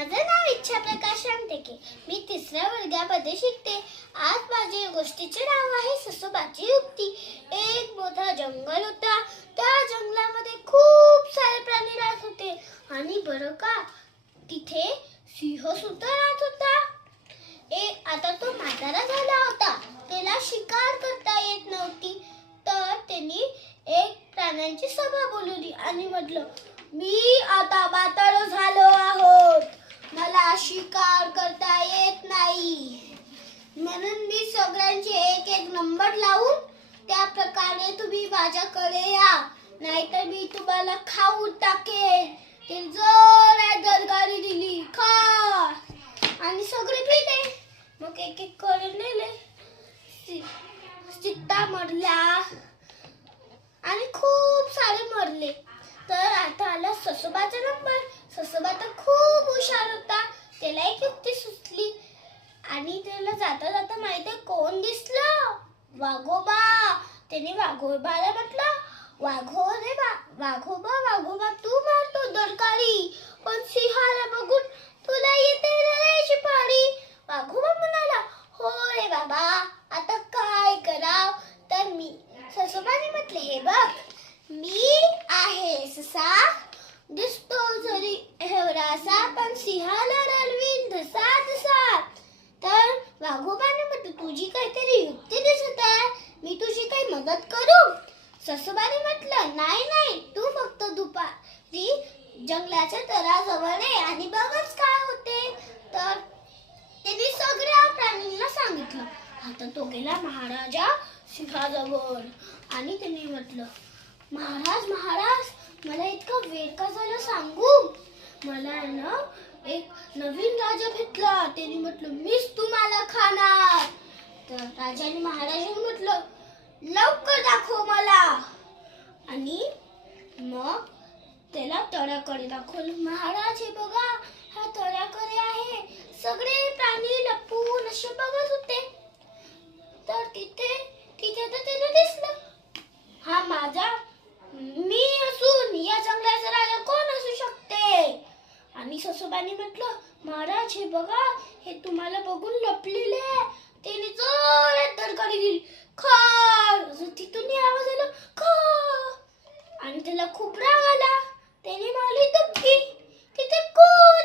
माझं नाव इच्छा प्रकाश रामटेके. मी 3ऱ्या वर्गामध्ये शिकते. आज माझ्या गोष्टीचे नाव आहे ससोबाची युक्ती. एक मोठा जंगल होता. त्या जंगलामध्ये खूप सारे प्राणी राहत होते. आणि बरं का, तिथे सिंह सुद्धा राहत होता. आता तो म्हातारा झाला होता. त्याला शिकार करता येत नव्हती. तर त्यांनी एक प्राण्यांची सभा बोलवली आणि म्हटलं, मी आता म्हातारा झालो आहोत, मला शिकार करता येत नाही, म्हणून मी सगळ्यांचे एक एक नंबर लावून त्या प्रकारे तुम्ही माझ्याकडे या, नाहीतर मी तुम्हाला खाऊन टाकेन. ते जोरात दरकारी दिली, खा, आणि सगळे पिले. मग एक एक करून नेले. चित्ता मरला आणि खूप सारे मरले. तर आता आला ससोबाचा नंबर. ससोबा तर खूप हुशार होता. त्याला एक युक्ती सुचली आणि त्याला जाता जाता माहिती कोण दिसलं? वाघोबा. त्याने वाघोबाला म्हटलं, वाघोबा तू मारतो दरकारी, पण सिंहाला बघून तुला येते लढायची पाळी. वाघोबा म्हणाला, हो रे बाबा, आता काय कराव? तर मी ससोबाने म्हटले, हे बघ, मी आहे ससा, दिसतो जरी एवढासा, पण सिंहाला रडवीन धसा धसा. तर वाघोबाने म्हटलं, तुझी काहीतरी युक्ती दिसत आहे, मी तुझी काही मदत करू? ससोबाने म्हटलं, नाही, तू फक्त दुपारी जंगलाच्या तळाजवळ ये आणि बघच काय होते. तर त्यांनी सगळ्या प्राणींना सांगितलं. आता तो गेला महाराजा सिंहाजवळ आणि त्यांनी म्हटलं, महाराज, मला इतका वेळ का झाला सांगू? मला ना एक नवीन राजा भेटला. त्यांनी म्हटलं, मीच तुम्हाला खाणार. तर राजाने महाराजांनी म्हटलं, लवकर दाखव मला. आणि मग त्याला तळ्याकडे दाखवलं. महाराज, हे बघा, हा तळ्याकडे आहे. सगळे प्राणी लपून असे बघत होते. तर तिथे तर त्याला दिसलं, हा माझा, मी असून या जंगलाचा राजा कोण असू शकते? आणि ससोबाने म्हटलं, महाराज, हे बघा, हे तुम्हाला बघून लपलेले. त्याने जोरात दरकारी दिली, खार. तिथून आवाज आला, खा. आणि त्याला खूप राग आला. त्याने मारली दुबकी. तिथे कोण